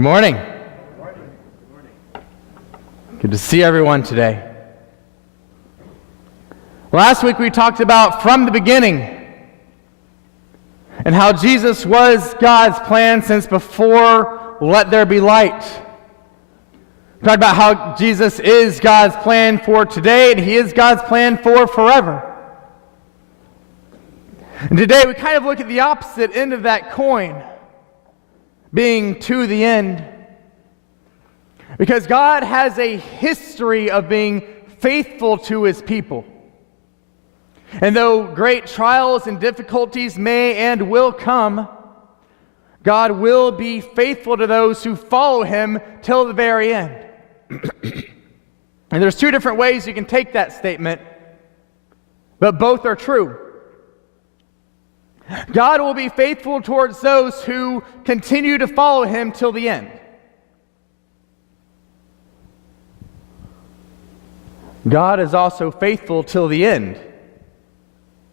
Good morning. Good to see everyone today. Last week we talked about from the beginning and how Jesus was God's plan since before let there be light. We talked about how Jesus is God's plan for today and He is God's plan for forever. And today we kind of look at the opposite end of that coin, being to the end. Because God has a history of being faithful to His people. And though great trials and difficulties may and will come, God will be faithful to those who follow Him till the very end. And there's two different ways you can take that statement, but both are true. God will be faithful towards those who continue to follow Him till the end. God is also faithful till the end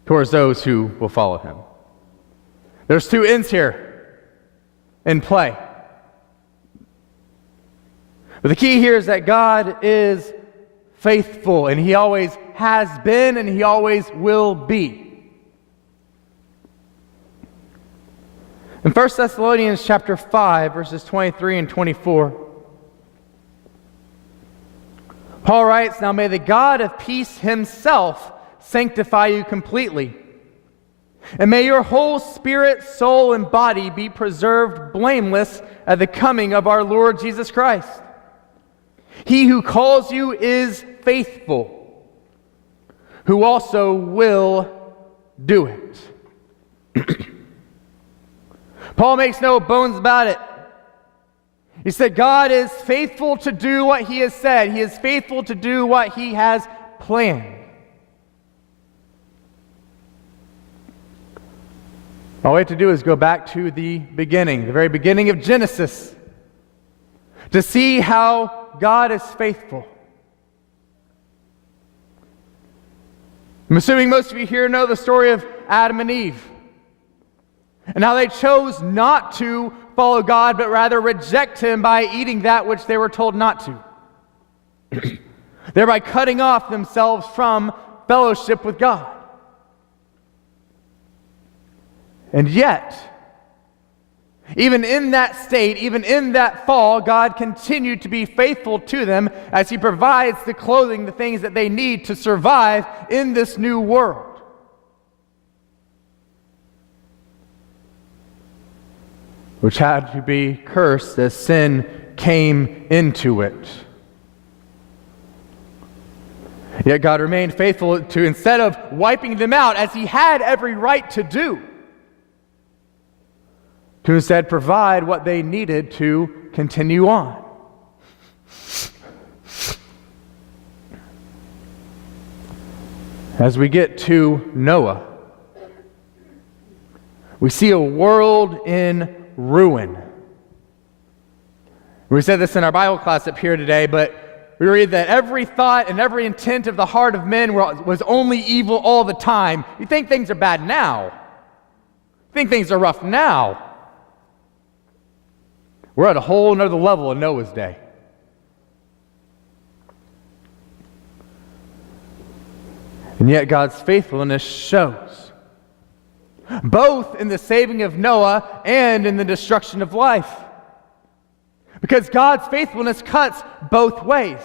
towards those who will follow Him. There's two ends here in play. But the key here is that God is faithful, and He always has been, and He always will be. In 1 Thessalonians chapter 5, verses 23 and 24, Paul writes, "Now may the God of peace Himself sanctify you completely, and may your whole spirit, soul, and body be preserved blameless at the coming of our Lord Jesus Christ. He who calls you is faithful, who also will do it." Paul makes no bones about it. He said God is faithful to do what He has said. He is faithful to do what He has planned. All we have to do is go back to the beginning, the very beginning of Genesis, to see how God is faithful. I'm assuming most of you here know the story of Adam and Eve, and how they chose not to follow God, but rather reject Him by eating that which they were told not to, thereby cutting off themselves from fellowship with God. And yet, even in that state, even in that fall, God continued to be faithful to them as He provides the clothing, the things that they need to survive in this new world. Which had to be cursed as sin came into it. Yet God remained faithful to, instead of wiping them out as He had every right to do, to instead provide what they needed to continue on. As we get to Noah, we see a world in ruin. We said this in our Bible class up here today, but we read that every thought and every intent of the heart of men was only evil all the time. You think things are bad now. You think things are rough now. We're at a whole nother level in Noah's day. And yet God's faithfulness shows, both in the saving of Noah and in the destruction of life. Because God's faithfulness cuts both ways,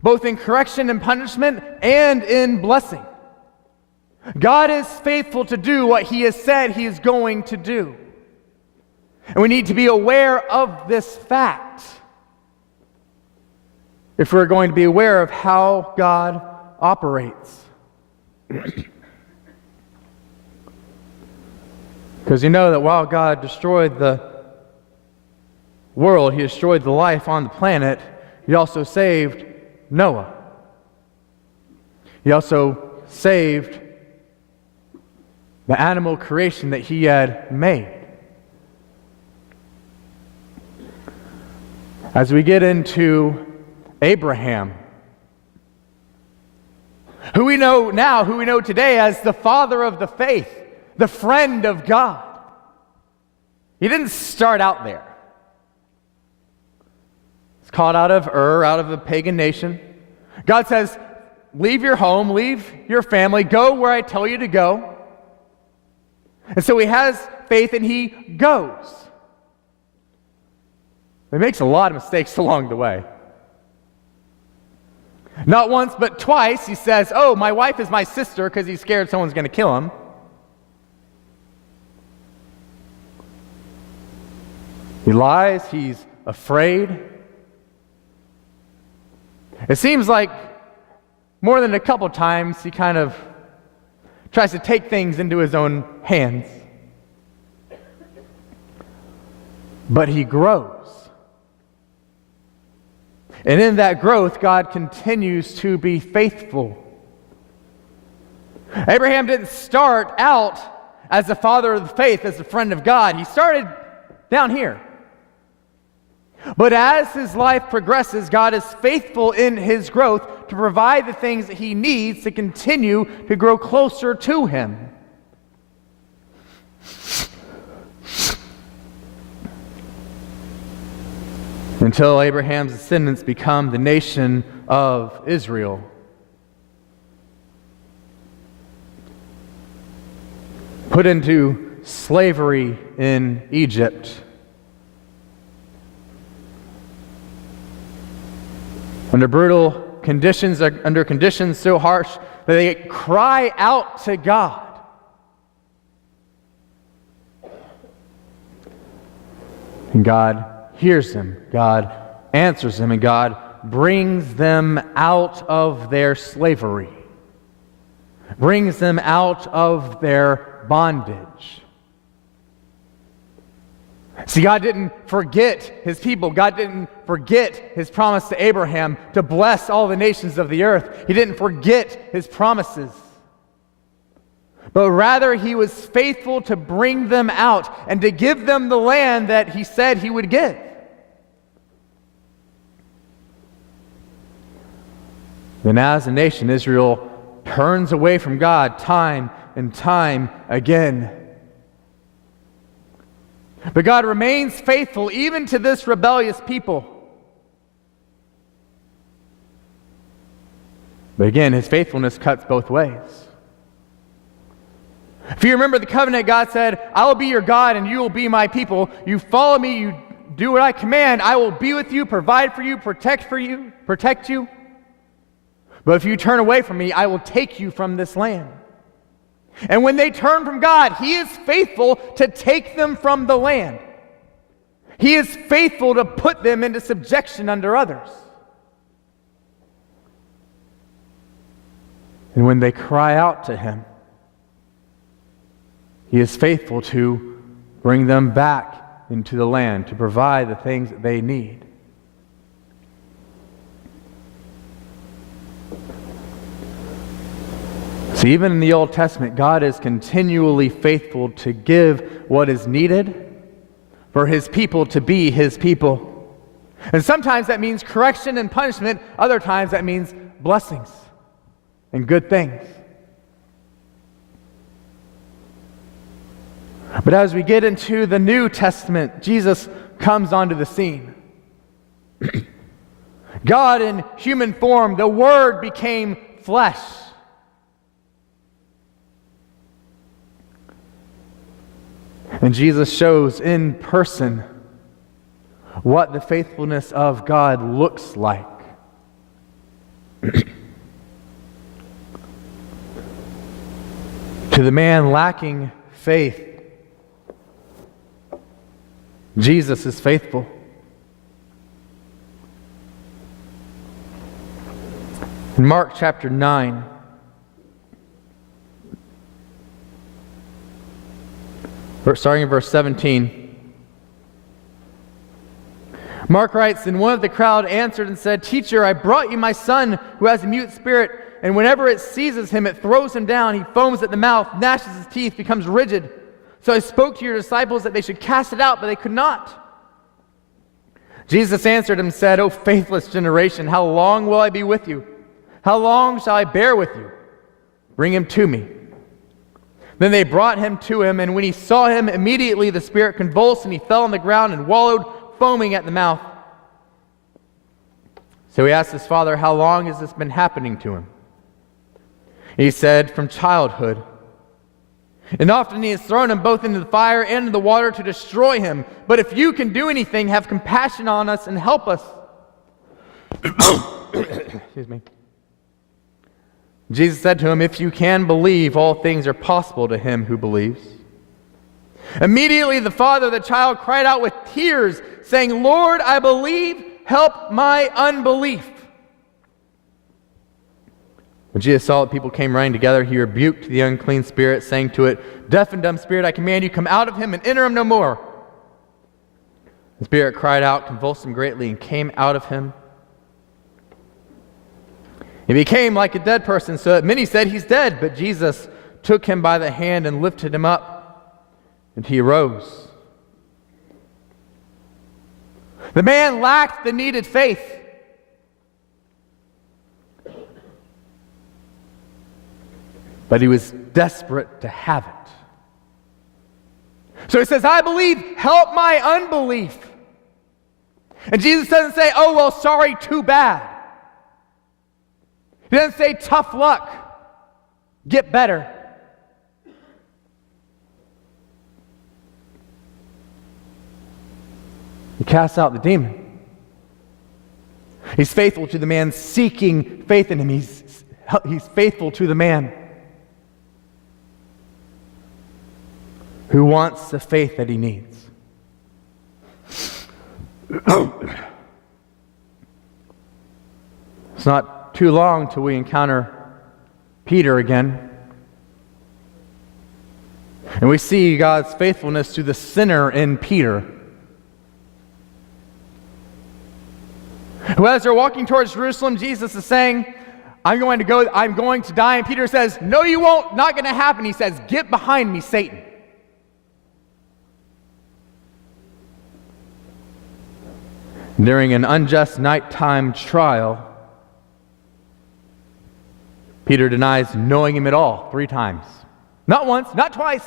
both in correction and punishment and in blessing. God is faithful to do what He has said He is going to do. And we need to be aware of this fact if we're going to be aware of how God operates. Because you know that while God destroyed the world, He destroyed the life on the planet, He also saved Noah. He also saved the animal creation that He had made. As we get into Abraham, who we know now, who we know today as the father of the faith, the friend of God. He didn't start out there. He's called out of Ur, out of a pagan nation. God says, leave your home, leave your family, go where I tell you to go. And so he has faith and he goes. He makes a lot of mistakes along the way. Not once, but twice, he says, oh, my wife is my sister, because he's scared someone's going to kill him. He lies, he's afraid. It seems like more than a couple times he kind of tries to take things into his own hands. But he grows. And in that growth, God continues to be faithful. Abraham didn't start out as the father of the faith, as a friend of God. He started down here. But as his life progresses, God is faithful in his growth to provide the things that he needs to continue to grow closer to him. Until Abraham's descendants become the nation of Israel. Put into slavery in Egypt. Under brutal conditions, under conditions so harsh that they cry out to God. And God hears them, God answers them, and God brings them out of their slavery, brings them out of their bondage. See, God didn't forget his people. God didn't forget his promise to Abraham to bless all the nations of the earth. He didn't forget his promises. But rather, he was faithful to bring them out and to give them the land that he said he would give. Then as a nation, Israel turns away from God time and time again. But God remains faithful even to this rebellious people. But again, his faithfulness cuts both ways. If you remember the covenant, God said, I will be your God and you will be my people. You follow me, you do what I command, I will be with you, provide for you, protect you. But if you turn away from me, I will take you from this land. And when they turn from God, he is faithful to take them from the land. He is faithful to put them into subjection under others. And when they cry out to him, he is faithful to bring them back into the land, to provide the things that they need. So even in the Old Testament, God is continually faithful to give what is needed for his people to be his people. And sometimes that means correction and punishment. Other times that means blessings and good things. But as we get into the New Testament, Jesus comes onto the scene. God in human form, the Word became flesh. And Jesus shows in person what the faithfulness of God looks like. To the man lacking faith, Jesus is faithful. In Mark chapter 9, starting in verse 17, Mark writes, "And one of the crowd answered and said, 'Teacher, I brought you my son who has a mute spirit, and whenever it seizes him, it throws him down. He foams at the mouth, gnashes his teeth, becomes rigid. So I spoke to your disciples that they should cast it out, but they could not.' Jesus answered and said, 'O faithless generation, how long will I be with you? How long shall I bear with you? Bring him to me.' Then they brought him to him, and when he saw him, immediately the spirit convulsed, and he fell on the ground and wallowed, foaming at the mouth. So he asked his father, how long has this been happening to him? He said, from childhood. And often he has thrown him both into the fire and into the water to destroy him. But if you can do anything, have compassion on us and help us. Excuse me. Jesus said to him, if you can believe, all things are possible to him who believes. Immediately the father of the child cried out with tears, saying, Lord, I believe, help my unbelief. When Jesus saw that people came running together, he rebuked the unclean spirit, saying to it, deaf and dumb spirit, I command you, come out of him and enter him no more. The spirit cried out, convulsed him greatly, and came out of him. He became like a dead person, so that many said he's dead. But Jesus took him by the hand and lifted him up, and he arose. The man lacked the needed faith. But he was desperate to have it. So he says, I believe, help my unbelief. And Jesus doesn't say, oh, well, sorry, too bad. He doesn't say, tough luck, get better. He casts out the demon. He's faithful to the man seeking faith in him. He's faithful to the man who wants the faith that he needs. It's not too long till we encounter Peter again. And we see God's faithfulness to the sinner in Peter, who, as they're walking towards Jerusalem, Jesus is saying, I'm going to die. And Peter says, no, you won't, not going to happen. He says, get behind me, Satan. During an unjust nighttime trial, Peter denies knowing him at all 3 times. Not once, not twice,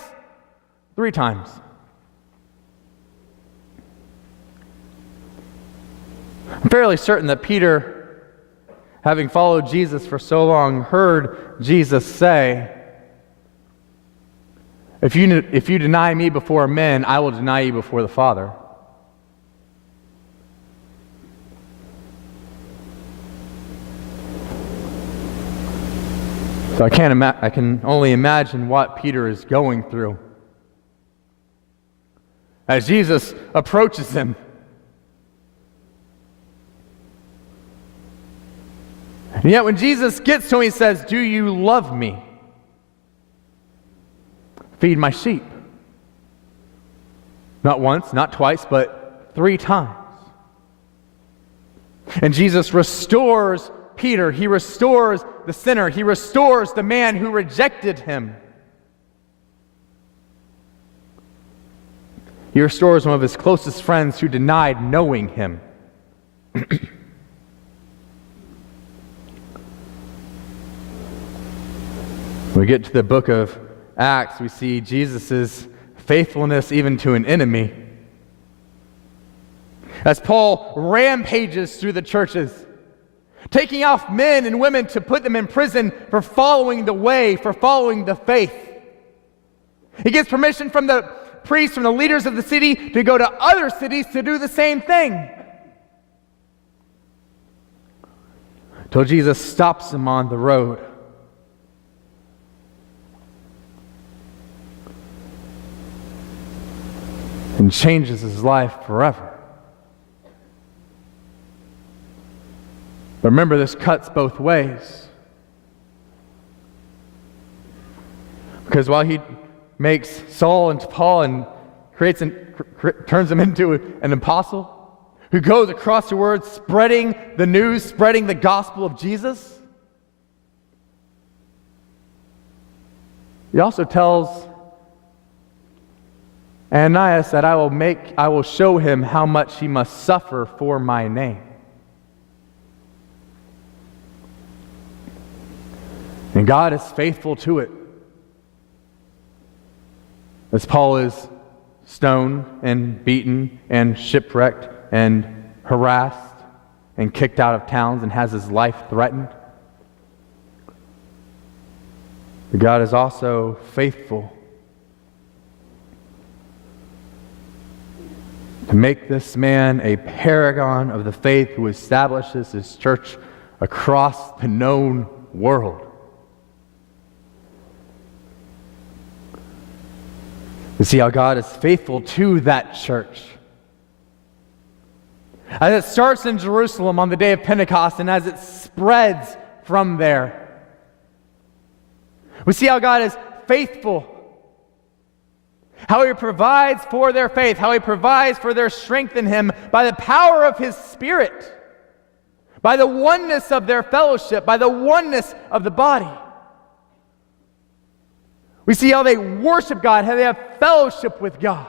3 times. I'm fairly certain that Peter, having followed Jesus for so long, heard Jesus say, if you deny me before men, I will deny you before the Father. So I can only imagine what Peter is going through as Jesus approaches him. And yet when Jesus gets to him, he says, do you love me? Feed my sheep. Not once, not twice, but 3 times. And Jesus restores Peter. He restores the sinner. He restores the man who rejected him. He restores one of his closest friends who denied knowing him. When we get to the book of Acts, we see Jesus' faithfulness even to an enemy. As Paul rampages through the churches, taking off men and women to put them in prison for following the way, for following the faith. He gets permission from the priests, from the leaders of the city, to go to other cities to do the same thing. Till Jesus stops him on the road. And changes his life forever. But remember, this cuts both ways. Because while he makes Saul into Paul and turns him into an apostle who goes across the world spreading the news, spreading the gospel of Jesus, he also tells Ananias that I will show him how much he must suffer for my name. And God is faithful to it. As Paul is stoned and beaten and shipwrecked and harassed and kicked out of towns and has his life threatened. But God is also faithful to make this man a paragon of the faith who establishes his church across the known world. You see how God is faithful to that church. As it starts in Jerusalem on the day of Pentecost and as it spreads from there. We see how God is faithful. How He provides for their faith. How He provides for their strength in Him by the power of His Spirit. By the oneness of their fellowship. By the oneness of the body. We see how they worship God. How they have fellowship with God.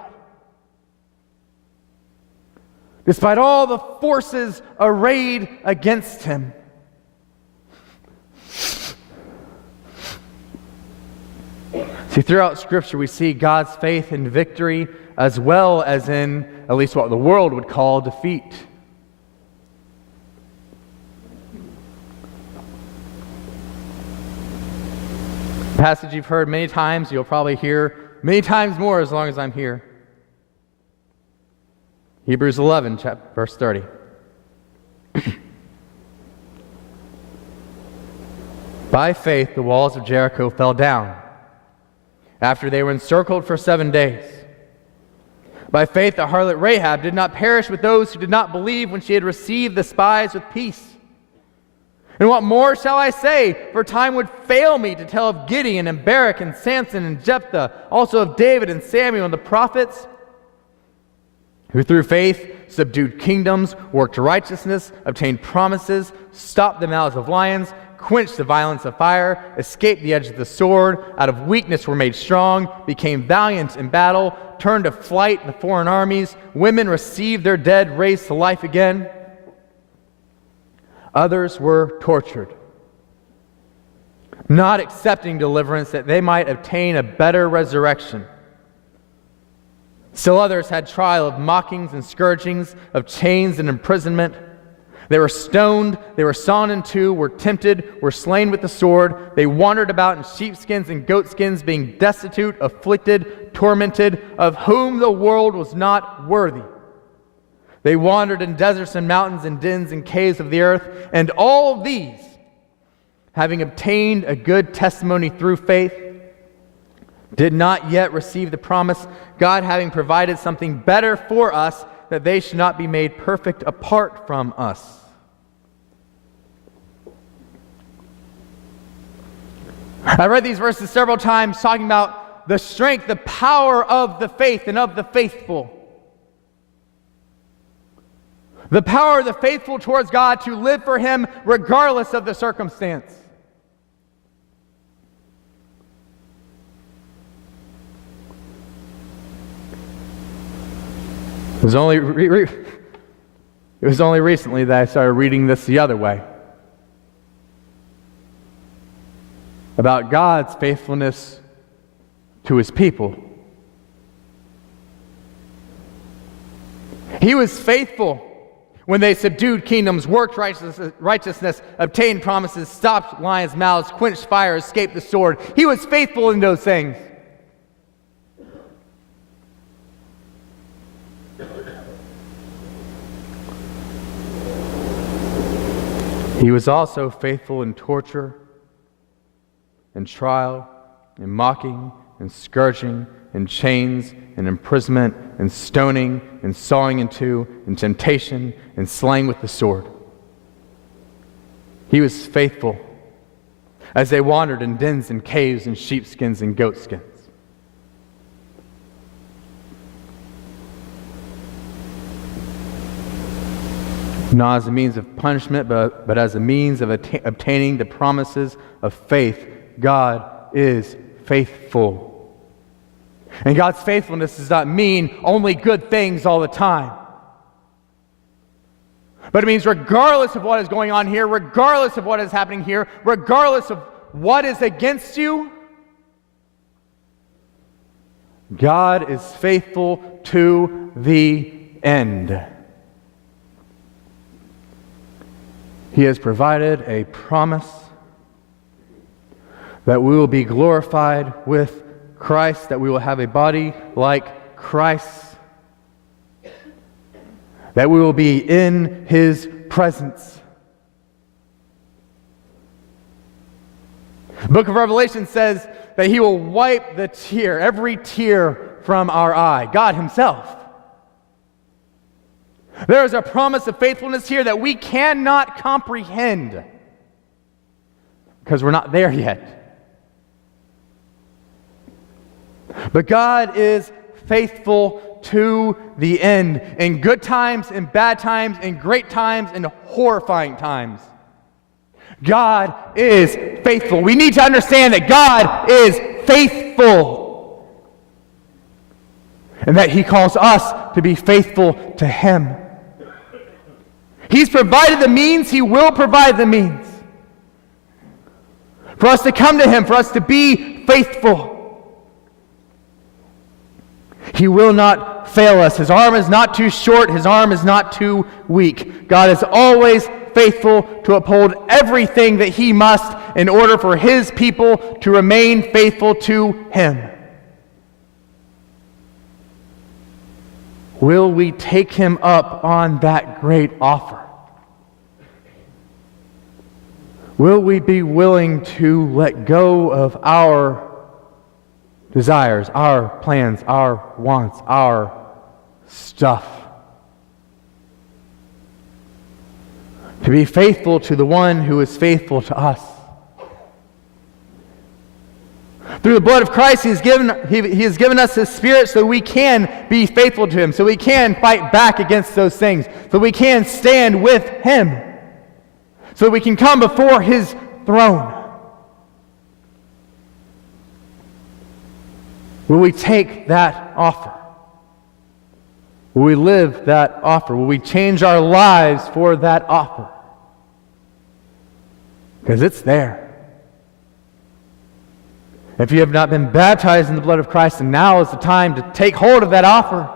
Despite all the forces arrayed against Him. See, throughout Scripture, we see God's faith in victory as well as in, at least what the world would call, defeat. A passage you've heard many times, you'll probably hear many times more as long as I'm here. Hebrews 11, verse 30. By faith, the walls of Jericho fell down after they were encircled for 7 days. By faith, the harlot Rahab did not perish with those who did not believe when she had received the spies with peace. And what more shall I say? For time would fail me to tell of Gideon and Barak and Samson and Jephthah, also of David and Samuel and the prophets, who through faith subdued kingdoms, worked righteousness, obtained promises, stopped the mouths of lions, quenched the violence of fire, escaped the edge of the sword, out of weakness were made strong, became valiant in battle, turned to flight the foreign armies, women received their dead raised to life again. Others were tortured, not accepting deliverance that they might obtain a better resurrection. Still others had trial of mockings and scourgings, of chains and imprisonment. They were stoned, they were sawn in two, were tempted, were slain with the sword. They wandered about in sheepskins and goatskins, being destitute, afflicted, tormented, of whom the world was not worthy. They wandered in deserts and mountains and dens and caves of the earth, and all these, having obtained a good testimony through faith, did not yet receive the promise, God having provided something better for us, that they should not be made perfect apart from us. I read these verses several times talking about the strength, the power of the faith and of the faithful. The power of the faithful towards God to live for Him regardless of the circumstance. It was only recently that I started reading this the other way. About God's faithfulness to His people. He was faithful when they subdued kingdoms, worked righteousness, obtained promises, stopped lions' mouths, quenched fire, escaped the sword. He was faithful in those things. He was also faithful in torture, in trial, in mocking, in scourging, in chains, in imprisonment, in stoning, in sawing in two, in temptation, in slaying with the sword. He was faithful as they wandered in dens and caves and sheepskins and goatskins. Not as a means of punishment, but as a means of obtaining the promises of faith. God is faithful. And God's faithfulness does not mean only good things all the time. But it means regardless of what is going on here, regardless of what is happening here, regardless of what is against you, God is faithful to the end. He has provided a promise that we will be glorified with Christ, that we will have a body like Christ, that we will be in His presence. The book of Revelation says that He will wipe the tear, every tear from our eye, God Himself. There is a promise of faithfulness here that we cannot comprehend because we're not there yet. But God is faithful to the end, in good times, in bad times, in great times, in horrifying times. God is faithful. We need to understand that God is faithful and that He calls us to be faithful to Him. He's provided the means, He will provide the means for us to come to Him, for us to be faithful. He will not fail us. His arm is not too short, His arm is not too weak. God is always faithful to uphold everything that He must in order for His people to remain faithful to Him. Will we take Him up on that great offer? Will we be willing to let go of our desires, our plans, our wants, our stuff? To be faithful to the one who is faithful to us. Through the blood of Christ, He has given us His Spirit so we can be faithful to Him, so we can fight back against those things, so we can stand with Him, so we can come before His throne. Will we take that offer? Will we live that offer? Will we change our lives for that offer? Because it's there. If you have not been baptized in the blood of Christ, and now is the time to take hold of that offer.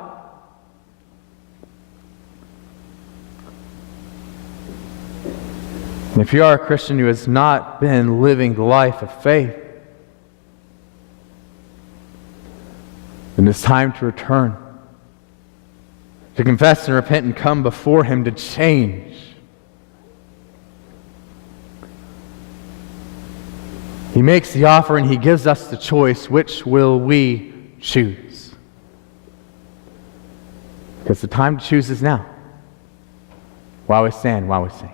And if you are a Christian who has not been living the life of faith, then it's time to return, to confess and repent and come before Him to change. He makes the offer and He gives us the choice. Which will we choose? Because the time to choose is now. While we stand, while we sing.